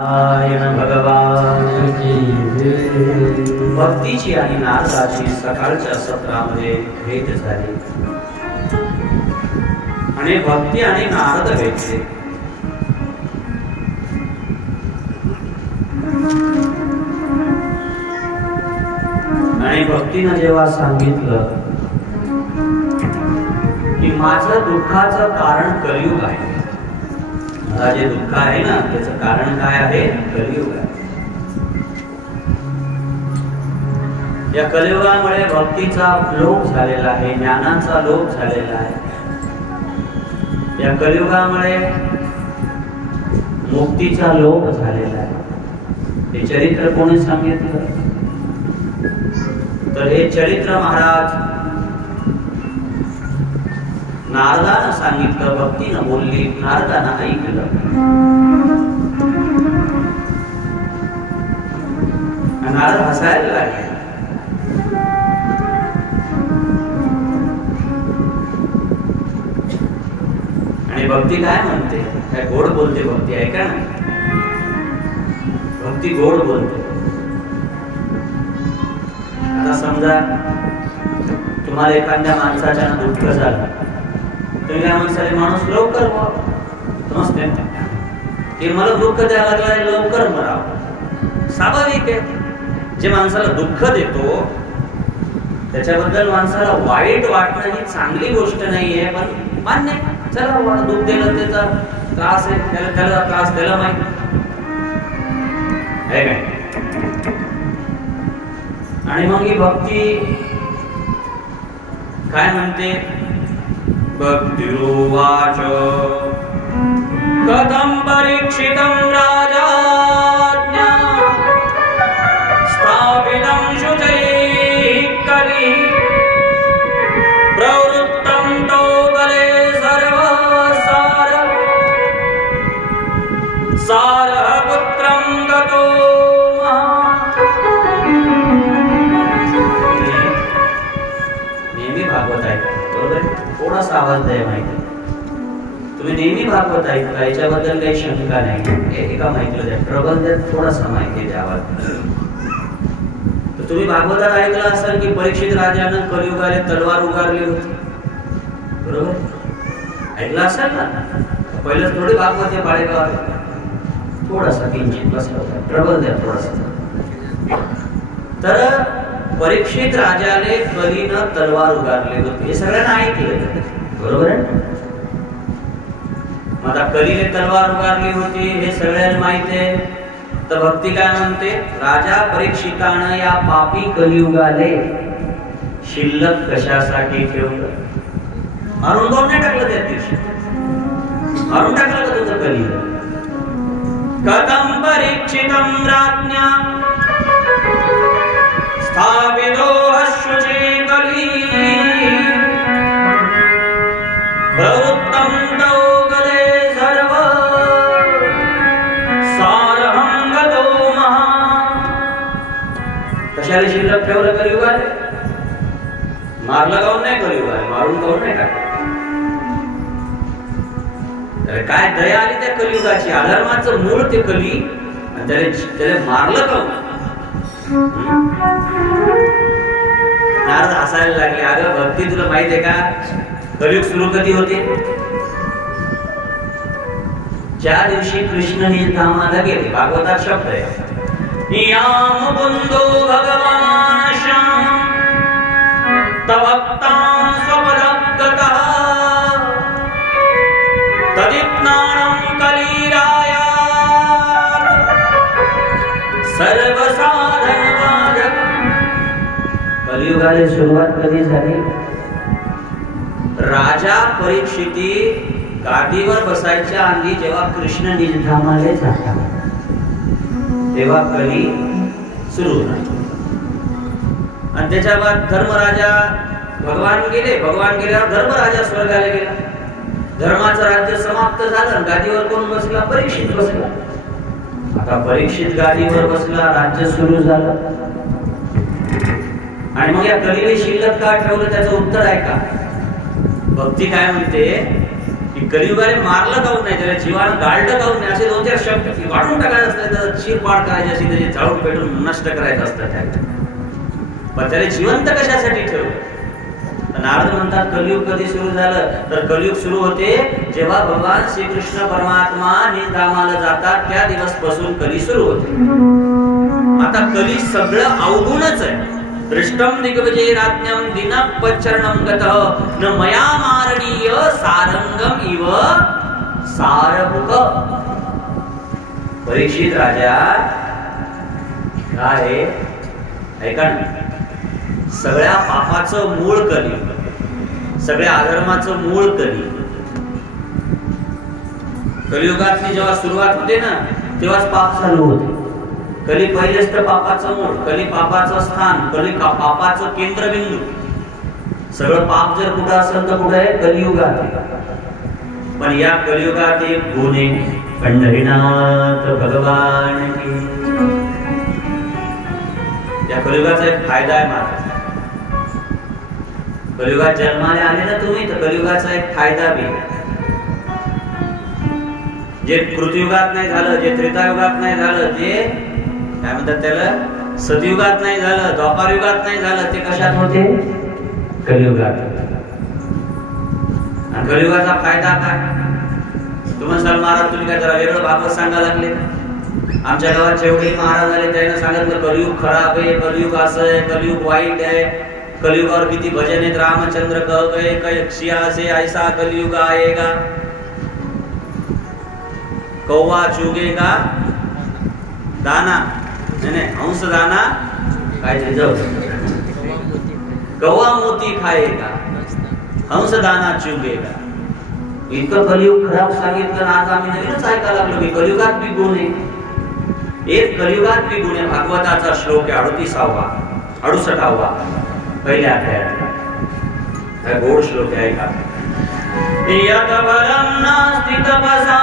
भगवान की भक्तीची आणि नारदाची सकाळच्या सत्रामध्ये भेट झाली आणि भक्ती आणि नारद भेटले. आणि भक्तीनं जेव्हा सांगितलं की माझं दुःखाचं कारण कलियुग आहे, मला जे दुःख आहे ना त्याचं कारण काय आहे? कलियुग आहे. या कलियुगामुळे भक्तीचा लोप झालेला आहे, ज्ञानाचा लोप झालेला आहे. या कलियुगामुळे मुक्तीचा लोप झालेला आहे. हे चरित्र कोणी सांगितलं? तर हे चरित्र महाराज नारदानं सांगितलं, भक्तीनं बोलली, नारदानं ऐकलं. नारद हसायला लागले. आणि भक्ती काय म्हणते? काय गोड बोलते भक्ती, आहे का नाही? भक्ती गोड बोलते. आता समजा तुम्हाला एखाद्या माणसाच्या दुःख झालं, तुम्ही काय म्हणसाल? माणूस लवकर समजते की मला दुःख द्यायला लागला, लवकर मरावं. स्वाभाविक आहे. जे माणसाला दुःख देतो त्याच्याबद्दल माणसाला वाईट वाटणं ही चांगली गोष्ट नाहीये, पण मान्य, चला दुःख दिलं त्याचा त्रास आहे, त्याला त्रास द्यायला माहिती आहे काय. आणि मग ही भक्ती काय म्हणते? भक्तिरुवाच कथं परीक्षितं राजाज्ञा स्थापितं शुचैः कलिः प्रवृत्तं तौ बले सर्वसार सारः पुत्रं गतो नेहमी भागवत आहे, बरोबर? थोडासा आवाज द्या. माहिती तुम्ही नेहमी भागवत ऐकता, याच्याबद्दल काही शंका नाही. एका माहितीला द्या, प्रबंधात थोडासा माहिती द्या आवाज. तर तुम्ही भागवतात ऐकलं असाल की परीक्षित राजानं कलियुगाला तलवार उगारली होती, बरोबर? ऐकलं असाल ना? पहिलं थोडी भागवत आहे बाळेगावात, थोडासा किंचित बसला होता, प्रबंधात थोडासा. तर परीक्षित राजाने कलीनं तलवार उगारली होती, हे सगळ्यांना ऐकलं, बरोबर आहे? आता कलीने तलवार उगारली होती हे सगळ्यांना माहिती आहे. तर भक्ती काय म्हणते? राजा परीक्षितानं या पापी कलियुगाले शिल्लक कशासाठी ठेवलं? मारून कोण नाही टाकलं? त्या दिवशी मारून टाकलं का तुझं कलियुग? कथं परीक्षितं राज्ञा स्थापितो शुचे कलिः प्रवृत्तं तौ गले सर्व सारहं गतो महान्. कशाला शिल्लक ठेवलं कलियुगाले? मारलं गाऊन नाही कलियुगाले, मारून गाऊन नाही टाकलं. काय दया आली त्या कलियुगाची? अधर्माचं मूळ ते कली, आणि त्याला मारलं गाऊन. नारद हसायला लागले. अगं भक्ती, तुला माहित आहे का कलियुग सुरू कधी होते? ज्या दिवशी कृष्ण निजधामाला गेले. भागवतात शब्द आहे, याम मुकुंदो भगवान श्याम तवक्तां स्वपदगतः तदिज्ञानं कलिराया सर्वसाधन. कलियुगाला सुरुवात कधी झाली? राजा परीक्षिती गादीवर बसायच्या आधी जेव्हा कृष्ण निजधामाला जाता तेव्हा कली सुरू झाली. आणि त्याच्या बाद धर्मराजा, भगवान गेले, भगवान गेल्यावर धर्मराजा स्वर्गाला गेला. धर्माचं राज्य समाप्त झालं. गादीवर कोण बसला? परीक्षित बसला. आता परीक्षित गादीवर बसला, राज्य सुरू झालं. आणि मग या कलीने शिल्लक का ठेवलं? त्याचं उत्तर आहे का? भक्ती काय म्हणते की कलियुगाने मारलं काऊन नाही, त्याला जीवानं गाळलं काऊन नाही, असे 2-4 शब्द वाढून टाकायचे असतात, त्याला चीरपाड करायची असते, त्याचे जाळून पेटून नष्ट करायचं असतं त्याला. पण त्याला जिवंत कशासाठी ठेवलं? नारद म्हणतात कलियुग कधी सुरू झालं, तर कलियुग सुरू होते जेव्हा भगवान श्रीकृष्ण परमात्मा निधामाला जातात, त्या दिवसपासून कली सुरू होते. आता कली सगळं अवगुणच आहे. दृष्टम दिग्विजयराज्ञम दिनपच्चरणं गतः न मया मारणीय सारंगम इव सारभुक. परीक्षित राजा काय ऐका ना, सगळ्या पापाचं मूळ कली, सगळ्या अधर्माचं मूळ कली. कलियुगातली जेव्हा सुरुवात होते ना, तेव्हाच पाप चालू होते. कली पहिलेच तर पापाचं मूळ, कली पापाचं स्थान, कली पापाचं केंद्रबिंदू. सगळं पाप जर कुठं असेल तर कुठं आहे? कलियुगात. पण या कलियुगात एक गुण आहे, पंढरीनाथ भगवान की. या कलियुगाचा एक फायदा आहे महाराज. कलियुगात जन्माला आले ना तुम्ही, तर कलियुगाचा एक फायदा बी. जे कृतयुगात नाही झालं, जे त्रेतायुगात नाही झालं, जे काय म्हणतात त्याला सतयुगात नाही झालं, द्वापारयुगात नाही झालं, ते कशात होते? कलियुगात. आणि कलियुगाचा फायदा काय? तुम्ही सांग महाराज, तुम्ही काय जरा वेगळं भागवत सांगायला लागले. आमच्या गावात जेवढे महाराज आले त्याने सांगितलं कलियुग खराब आहे, कलियुग असं आहे, कलियुग वाईट आहे, कलियुगावर किती भजन आहेत, रामचंद्र कह गए कशिया से ऐसा कलियुग आएगा, कौवा चुगेगा दाना, नहीं हंस दाना काय जाऊ, कौवा मोती खाएगा, हंस दाना चुगेगा. इतकं कलियुग खराब सांगितलं. आज आम्ही नवीनच ऐकायला लागलो की कलियुगात बी गुण आहे. एक कलियुगात बी गुण आहे. भागवताचा श्लोक आहे 68वा पहिल्या अध्यायात. हा गोड श्लोक आहे का? यत बलं नास्ति तपसा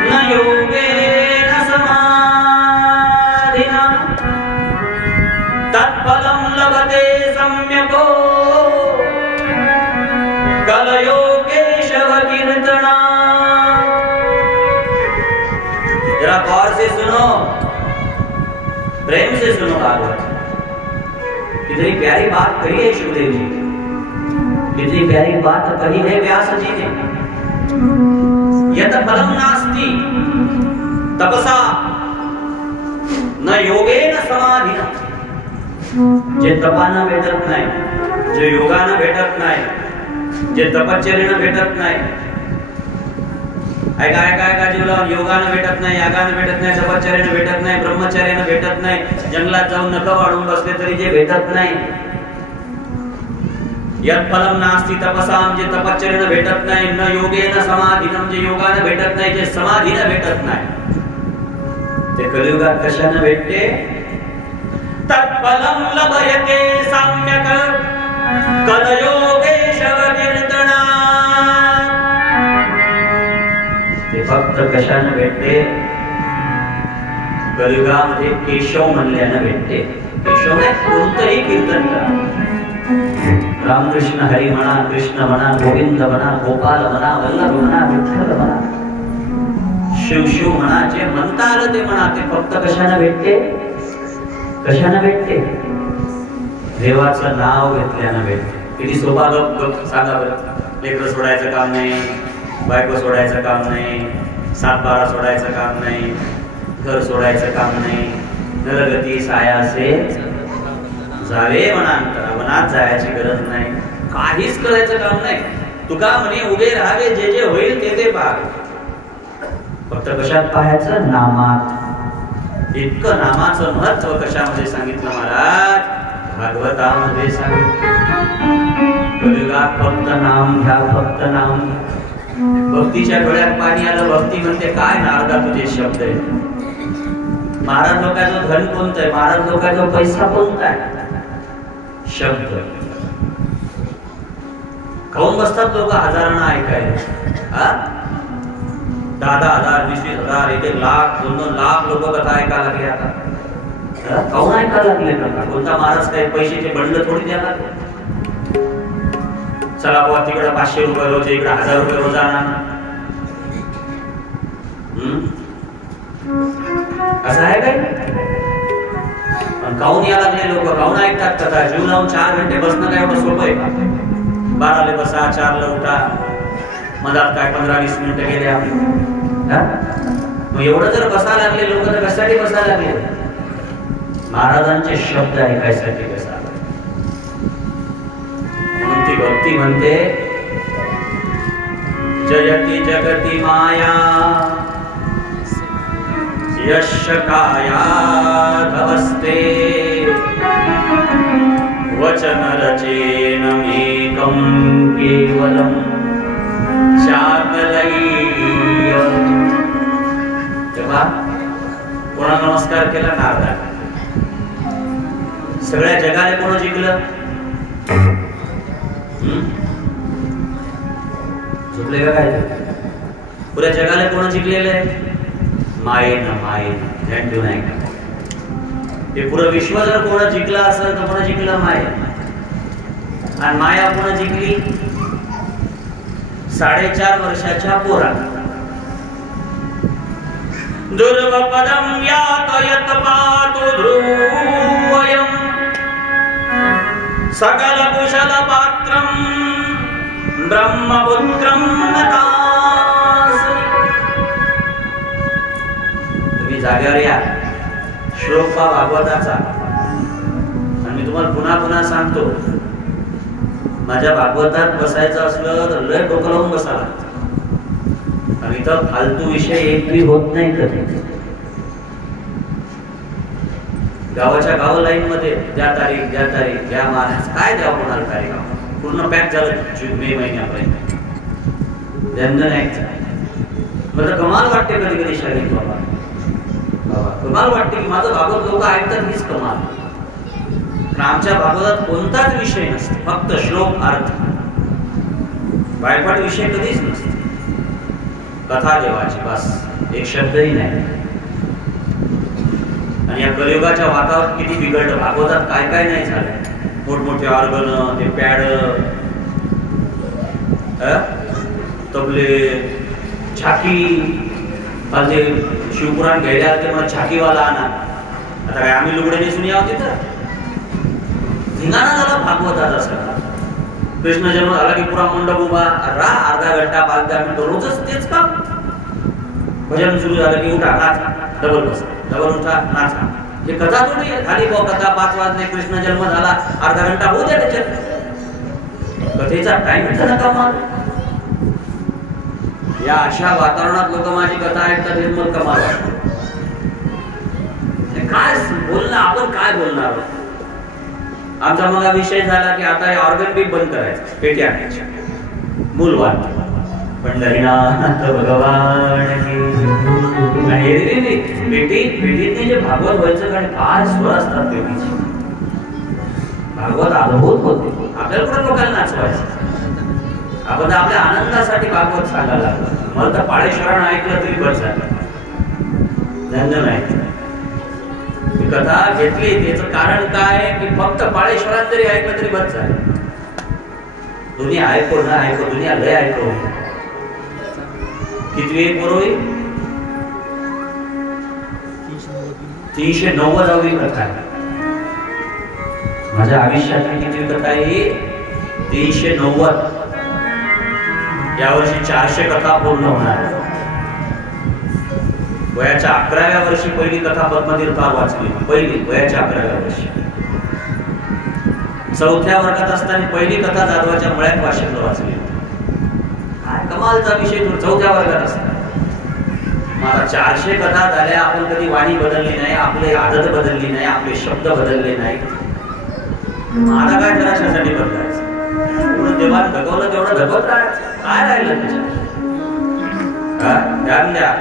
न योगेन समाधिना तत्फलं लभते सम्यको कलयो केशव कीर्तना. जरा गौर से सुनो, प्रेम से सुनो भागवत. कितनी प्यारी बात कही है शिवदेव जी, कितनी प्यारी बात कही है व्यास जी ने. यत फलम नास्ति तपसा न योगेन समाधिना. जे तपानं भेटत नाही, जे योगानं भेटत नाही, जे तपश्चर्येनं भेटत नाही, ऐका जीवला योगानं भेटत नाही, यागानं भेटत नाही, तपश्चर्यानं भेटत नाही, ब्रह्मचर्यानं भेटत नाही, जंगलात जाऊन नख वाढून बसले तरी जे भेटत नाही. यत् फलम नास्ति तपसाम, जे तपश्चर्यानं भेटत नाही, न योगेन समाधिनं, जे योगानं भेटत नाही, जे समाधीनं भेटत नाही, ते कलियुगात कशानं भेटते? तत्फलं लभयते सम्यक कलयोगेशव कीर्तना. ते फक्त कशानं भेटते? कलियुगामध्ये केशव म्हणल्यानं भेटते. केशव नाही, कोणतंही कीर्तन करा. रामकृष्ण हरी म्हणा, कृष्ण म्हणा, गोविंद म्हणा, गोपाल म्हणा, वल्लभ म्हणा, विठ्ठल म्हणा, शिव शिव म्हणा, जे म्हणता आलं ते म्हणा. ते फक्त कशानं भेटते? कशानं भेटते? देवाचं नाव घेतल्यानं भेटते. किती सोपा गप सांगा बरं. लेकरं सोडायचं काम नाही, बायको सोडायचं काम नाही, 7-12 सोडायचं काम नाही, घर सोडायचं काम नाही. नरगती सायासे जावे वनांतरा, वनात जायची गरज नाही, काहीच करायचं काम नाही. तुका म्हणे उभे राहावे, जे जे होईल ते ते पाहावे. फक्त कशात पाहायचं? नामात. इतकं नामाचं महत्व कशामध्ये सांगितलं महाराज? भागवतामध्ये सांगितलं. कलियुगात फक्त नाम घ्या, फक्त नाम. भक्तीच्या डोळ्यात पाणी आलं. भक्ती म्हणते काय? नारदा तुझे शब्द आहे. महाराज लोकांचं धन कोणतं आहे? महाराज लोकांचा पैसा कोणता आहे? शब्द. खाऊन बसतात लोक हजारांना ऐकायला. 10,000, 20,000, 1 लाख, 2 लाख लोक कथा ऐकायला लागले. आता खाऊन ऐकायला लागले का? कोणता महाराज काय पैशाचे बंड थोडी द्यायला लागले. चला बुवा तिकडे 500 रुपये रोज, इकडे 1000 रुपये रोज आणा. असं आहे काय? पण काहून या लागले लोक, काहून ऐकतात कथा? जीव लावून 4 घंटे बसणं काय एवढं सोपं आहे का? 12ला बसा, 4ला उठा, मधात काय 15-20 मिनिटं गेले आपली. मग एवढं जर बसायला लागले लोक तर कशासाठी बसायला लागले? महाराजांचे शब्द ऐकायसाठी बसायला. म्हणून ती भक्ती म्हणते, जयति जगति माया यश काया धवस्ते वचन रचेन एकं केवलम शाकलय. तेव्हा कोणा नमस्कार केला? नारदाला. सगळ्या जगाला कोण जिंकलं? झोपले का काय? पुऱ्या जगाला कोण जिंकलेलं आहे? मायेनं. मायेनं ध्यान ठेवून ऐका. हे पुरं विश्व जर कोण जिंकलं असेल तर कोण जिंकलं? माया. आणि माया कोण जिंकली? 4.5 वर्षाच्या पोराला. दुर्वपदं यातयत पातु ध्रुवयं सकल कुशल पात्रं ब्रह्मपुत्रं नतास्मि. तुम्ही जागेवर या. श्लोक भागवताचा. आणि मी तुम्हाला पुन्हा पुन्हा सांगतो, माझ्या भागवतात बसायचं असलं तर लय डोकं लावून बसायला. आणि इथं फालतू विषय एक बी होत नाही कधी. गावाच्या गाव लाईन मध्ये द्या तारीख, द्या तारीख, द्या महाराज, काय द्या कोणाला तारीख? पूर्ण पॅक झालं मे महिन्यापर्यंत. त्यांना नाही. मला कमाल वाटते कधी कधी शाळेत. बाबा कमाल वाटते की माझं भागवत लोक ऐकतात, हीच कमाल. आमच्या भागवतात कोणताच विषय नसतो, फक्त श्लोक अर्थ. बायपाट विषय कधीच नसतो. कथा देवाची बस, एक शब्दही नाही. आणि या कलियुगाच्या वातावरणात किती बिघडलं. भागवतात काय काय नाही झालं. मोठमोठे ऑर्गन, ते पॅड, तबले, झाकी. ते शिवपुराण घ्यायला ते मला झाकीवाला आणा. आता काय आम्ही लुगडे नेसून यावं तिथं? धिंगाणा झाला भागवताचा सगळा. कृष्ण जन्म झाला की पुरा मंडप उभा राहा, अर्धा घंटा 5-10 मिनिटं रोजच तेच काम. भजन सुरू झालं की उठा, नाचा, डबल बसा, डबल उठा, नाचा. हे कथा थोडी खाली कथा 5 वाजले कृष्ण जन्म झाला, अर्धा घंटा होऊ द्या त्याच्यात. कथेचा टाइम नका मार. या अशा वातावरणात लोक माझी कथा ऐकतात, हे मला कमाल वाटतं. काय बोलणं, आपण काय बोलणार आहोत? आमचा मला विषय झाला की आता हे ऑर्गन बी बंद करायचं, पेटी आणायच्या, मूलवाद पंढरीनाथ भगवान पेटीने जे भागवत व्हायचं, कारण काय स्वर असतात पेटीचे. भागवत अद्भुत होते. आपल्याला पण लोकांना नाचवायचं. आपण आपल्या आनंदासाठी भागवत सांगायला लागलो. मला तर पाळेश्वरानं ऐकलं तरी बस झालं. ज्ञान नाही. कथा घेतली त्याचं कारण काय की फक्त पाळेश्वरात जरी ऐकलं तरी बस झालं. दुनिया ऐको ना ऐको, दुनिया लय ऐको. कितवी पुरवी? 390वी कथा आहे. माझ्या आयुष्यातली कितवी कथा आहे? 390. यावर्षी 400 कथा पूर्ण होणार आहे. वयाच्या 11व्या वर्षी पहिली कथा पद्मतीर्थावर वाचली. पहिली वयाच्या 11व्या वर्षी. 4थ्या वर्गात असताना पहिली कथा जाधवाच्या मळ्यात वाशिमला वाचली. काय कमालचा विषय. 4थ्या वर्गात असताना मला 400 कथा झाल्या. आपण कधी वाणी बदलली नाही, आपली आदत बदलली नाही, आपले शब्द बदलले नाही. मला काय कशासाठी बदलायचं? देवान धगवलं तेवढं धगवत राहायचं. काय राहिलं त्याच्यात? ध्यान द्या.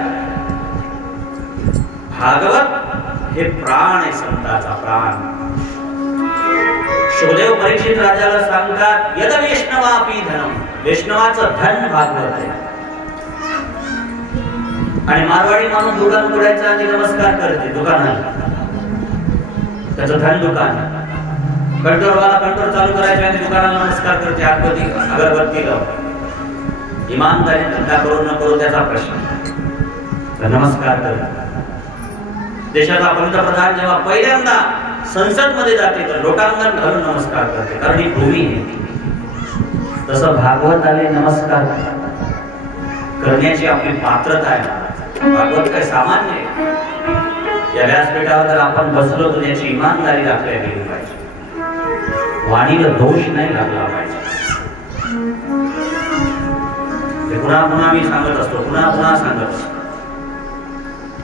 भागवत हे प्राण आहे, संताचा प्राण. शोदेव परीक्षित राजाला सांगतात, यद वैष्णवापी धनम. वैष्णवाचं धन भागवत आहे. आणि मारवाडी माणूस दुकान उघडायचा आणि नमस्कार करते दुकानाला. त्याचं धन दुकान. कंट्रोलवाला कंट्रोल चालू करायच्या आणि दुकानाला नमस्कार करते, आतमध्ये अगरबत्ती लावते. इमानदारी धंदा करू न करू त्याचा प्रश्न, नमस्कार करते. देशाचा पंतप्रधान जेव्हा पहिल्यांदा संसद मध्ये जाते तर लोटांगण घालून नमस्कार करते, कारण ही भूमी आहे. तसं भागवत आले नमस्कार करण्याची आपली पात्रता आहे. भागवत काय सामान्य आहे. या व्यासपीठावर जर आपण बसलो तर याची इमानदारी राखल्या गेली पाहिजे, वाणीला दोष नाही लागला पाहिजे. पुन्हा पुन्हा मी सांगत असतो, पुन्हा पुन्हा सांगत असतो.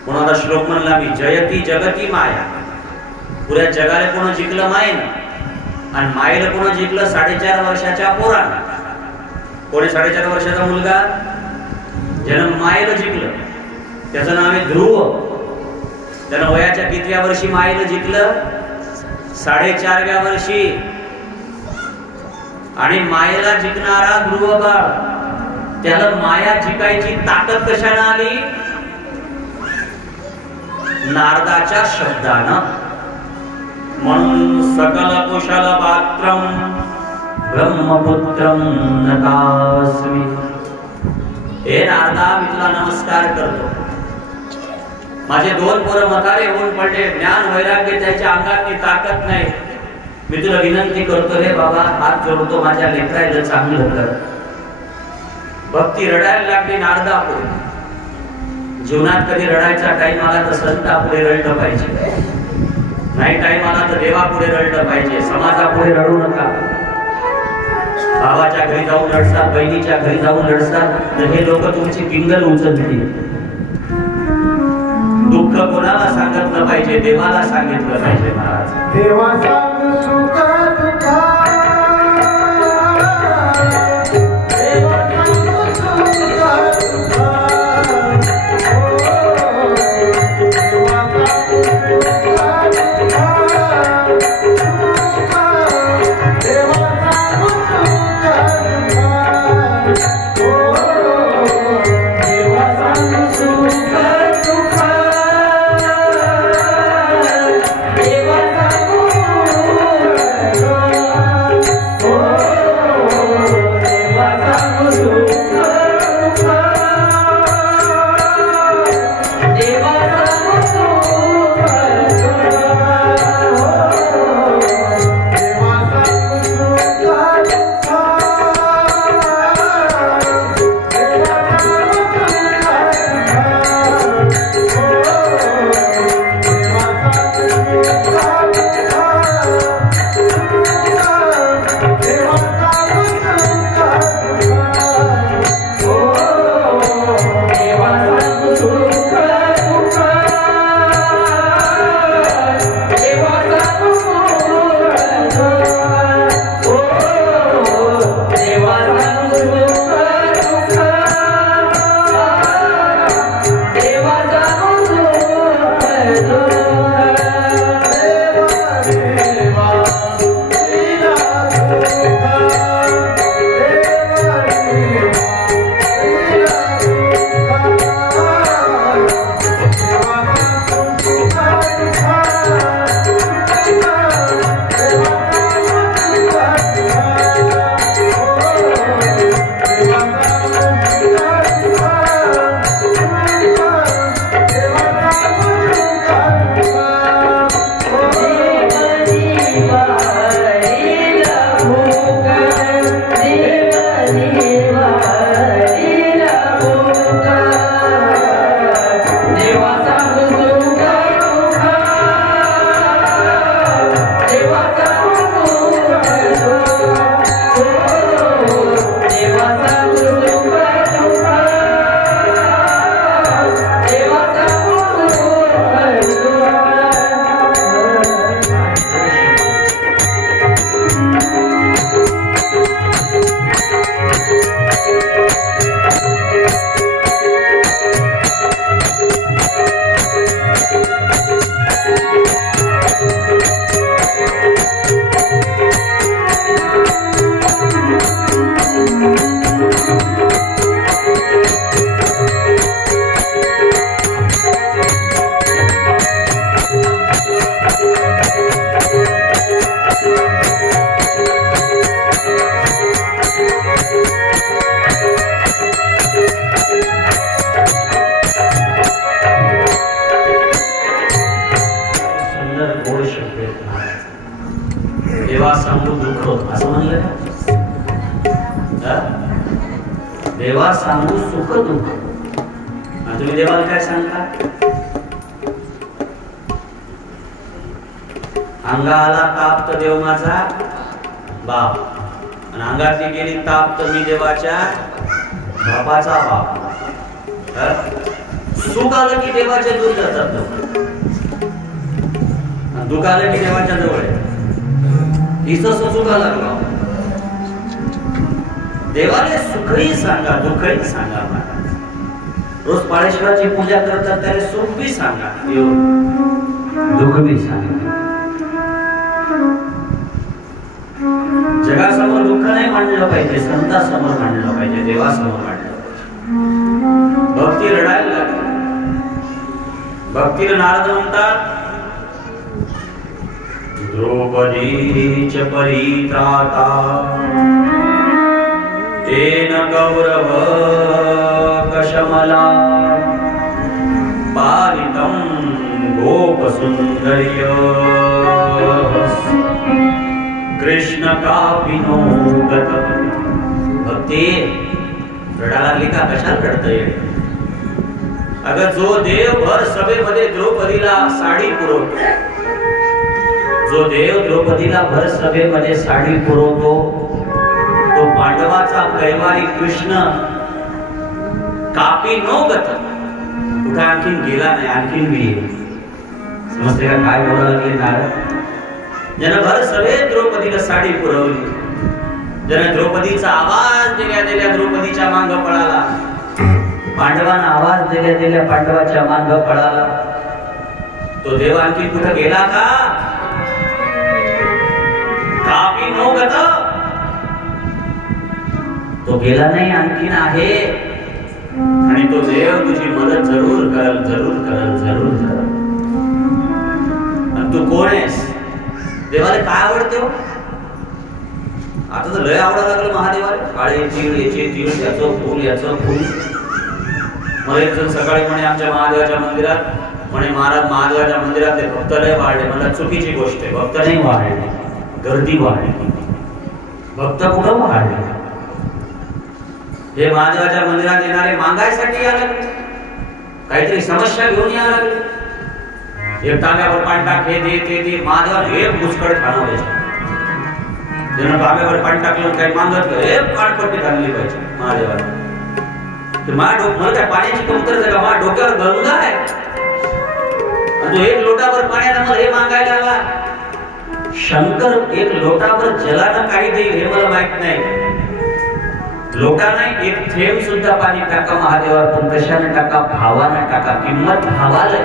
कोणाला श्लोक म्हणला मी, जयती जगती माया. पुऱ्या जगाला कोण जिंकलं? मायेनं. आणि मायेला कोण जिंकलं? 4.5 वर्षाच्या पोरानं. कोणी 4.5 वर्षाचा मुलगा ज्यानं मायेला जिंकलं त्याचं नाव आहे ध्रुव. त्यानं वयाच्या कितव्या वर्षी मायेला जिंकलं? 4.5व्या वर्षी. आणि मायेला जिंकणारा ध्रुव बाळ, त्याला माया जिंकायची ताकद कशाने आली? नारदाच्या शब्दानं. म्हणून सकल कुशल पात्रम ब्रह्मपुत्रम नतास्मि. हे नारदा, मी तुला नमस्कार करतो. माझे 2 पोरं म्हातारे होऊन पडले, ज्ञान वैराग्य त्याच्या अंगात ताकद नाही. मी तुला विनंती करतो, हे बाबा, हात जोडतो, माझ्या लेकराला चांगलं कर. भक्ती रडायला लागली नारदा पुढे. जीवनात कधी रडायचा टाइम आला तर संता पुढे रडलं पाहिजे, नाही टाइम आला तर देवा पुढे रडलं पाहिजे. समाजापुढे रडू नका. भावाच्या घरी जाऊन रडतात, बहिणीच्या घरी जाऊन रडतात, तर हे लोक तुमची किंगल उचलतील. दुःख कोणाला सांगितलं पाहिजे? देवाला सांगितलं पाहिजे. महाराज, देवाचा सुख दुःख देवा तेव्हा सांगू सुख दुःख. आणि तुम्ही देवाला काय सांगता? अंगाला ताप तर देव माझा बाप, आणि अंगातली गेली ताप तर मी देवाच्या बापाचा बाप. सुख आलं की देवाच्या दूर जातात, दुःख आलं की देवाच्या जवळ आहे. हिचं सुख आलं देवाला सुखही सांगा दुःखही सांगा. रोज पाळेश्वराची पूजा करतात त्याला सुख बी सांगा दुःख बी सांगा. जगासमोर दुःख नाही मांडलं पाहिजे, संतांसमोर मांडलं पाहिजे, देवासमोर मांडलं पाहिजे. भक्ती रडायला लागली. भक्तीला नारद म्हणतात द्रौपदीच परित्राता तेन कौरव कशमला पालितं गोपसुंदर्य कृष्ण कापिनो गत. भक्ती रडायला लागली का? कशाला रडतंय? अगर जो देव भर सभेमध्ये द्रौपदीला साडी पुरवतो, जो देव द्रौपदीला भर सभेमध्ये साडी पुरवतो, तो पांडवाचा कैवारी कृष्ण कापी नो गत कुठे आणखीन गेला नाही, आणखीन बी येईल. समजते का काय बोलायला लागले नारद? ज्यानं भर सभेत द्रौपदीला साडी पुरवली, ज्यानं द्रौपदीचा आवाज दिल्या दिल्या द्रौपदीच्या मांग पळाला, पांडवांना आवाज दिल्या दिल्या पांडवाच्या मांग पळाला, तो देव आणखी कुठे गेला का? कापी नो गत, तो गेला नाही, आणखीन आहे. आणि तो देव तुझी मदत जरूर करल, जरूर करल, जरूर करल. आणि तू कोण आहेस? देवाला काय आवडते? आता तर लय आवडायला लागलं महादेवाला. काळे तीळ, याचे तीळ, याचं फूल, याचं फूल. मला एक जण सकाळी म्हणे आमच्या महादेवाच्या मंदिरात म्हणे महाराज महादेवाच्या मंदिरातले भक्त लय वाढले. मला चुकीची गोष्ट आहे, भक्त नाही वाढले, गर्दी वाढली. भक्त कुठं वाढले? हे महादेवाच्या मंदिरात येणारे मागायसाठी यायला लागले, काहीतरी समस्या घेऊन यायला लागले. एक तांब्यावर पाणी टाक, हे दे ते दे. महादेवाला एक मुस्कड खाणं व्हायचं. ज्यानं तांब्यावर पाणी टाकलं काही मागतलं एक कानपट्टी घालली पाहिजे महादेवाला. मला काय पाण्याची कमतरता आहे का? माझ्या डोक्यावर गंगा आहे आणि तो एक लोटाभर पाण्याला मला हे मागायला आला. शंकर एक लोटाभर जलानं काही देईल हे मला माहित नाही. लोटा नाही, एक थेंब सुद्धा पाणी टाका महादेवावर, पण कशाने टाका? भावाने टाका. किंमत भावाला.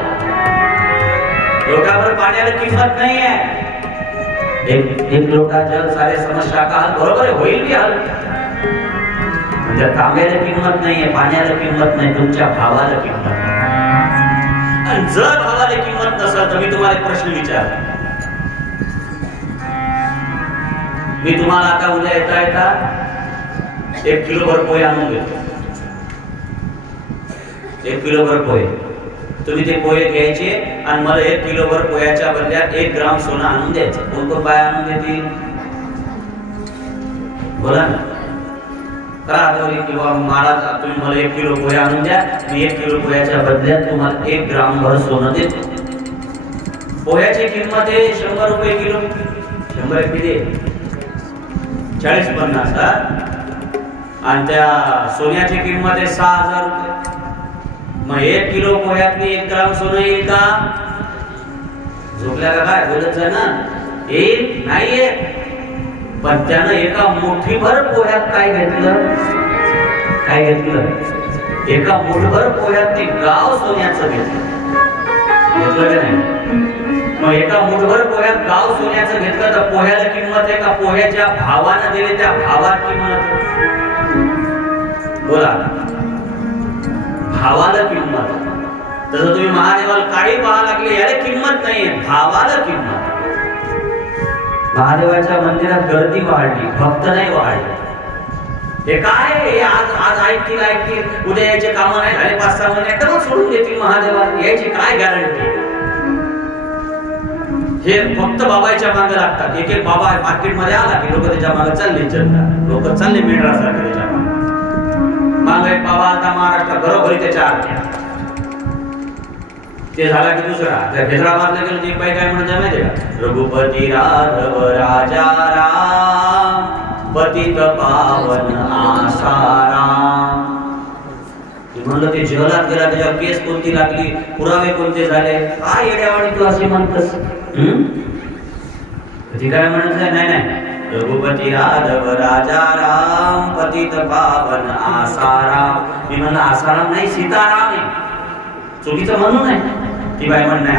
लोटाभर पाण्याला किंमत नाही आहे. एक लोटा जल सारे समस्या का हल बरोबर आहे, होईल की हल. म्हणजे तांब्याला किंमत नाहीये, पाण्याला किंमत नाही, तुमच्या भावाला किंमत नाही. आणि जर भावाला किंमत नसेल तर मी तुम्हाला एक प्रश्न विचारतो. मी तुम्हाला आता उद्या येता येता 1 किलोभर पोहे आणून देतो. 1 किलोभर पोहे. तुम्ही ते पोहे घ्यायचे आणि मला 1 किलोभर पोह्याच्या बदल्यात 1 ग्राम सोनं आणून द्यायचं. कोण कोण बाया आणून देतील? बोला ना. किंवा महाराज तुम्ही मला 1 किलो पोहे आणून द्या, मी 1 किलो पोह्याच्या बदल्यात तुम्हाला 1 ग्राम भर सोनं देतो. पोह्याची किंमत आहे 100 रुपये किलो. 100 किती? 40-50. आणि त्या सोन्याची किंमत आहे 6000 रुपये. मग 1 किलो पोह्यात 1 ग्राम सोनं येईल का? झोपल्या का काय? बोलत जा ना. येईल नाही येत. पण त्यानं एका मुठीभर पोह्यात काय घेतलं? काय घेतलं? एका मुठभर पोह्यात ते गाव सोन्याचं घेतलं. घेतलं का नाही? मग एका मुठभर पोह्यात गाव सोन्याचं घेतलं तर पोह्याला किंमत आहे का? पोह्याच्या भावानं दिले त्या भावात किंमत. बोला. भावाला किंमत. तसं तुम्ही महादेवाला काही पाहा लागले याला किंमत नाहीये, भावाला किंमत. महादेवाच्या मंदिरात गर्दी वाढली, भक्त नाही वाढले. हे काय? आज ऐकतील, उद्या याचे काम नाही झाले, 5-6 महिने डबल सोडून देतील महादेवाला. याची काय गॅरंटी? हे फक्त बाबाच्या मागे लागतात. एक बाबा मार्केटमध्ये आला की लोक त्याच्या मागे चालले. लोक चालले मेंढरासारखे त्याच्या मागे. मागे एक बाबा आता महाराष्ट्रात घरोघरी त्याच्या आरत्या. ते झाला की दुसरा त्या हैदराबादला गेलो ते पाय काय म्हणत माहिती का, रघुपती राघव राजा राम पतित पावन आसाराम. म्हणलं ते जहलात गेला, त्याच्यावर केस कोणती लागली, पुरावे कोणते झाले, काय येड्यावाणी तू असे म्हणतस. ती काय म्हणत नाही नाही, रघुपती राघव राजा राम पतित पावन आसाराम. मी म्हणलं आसाराम नाही सीताराम आहे, चुकीचं म्हणून आहे. ती बाई म्हण नाही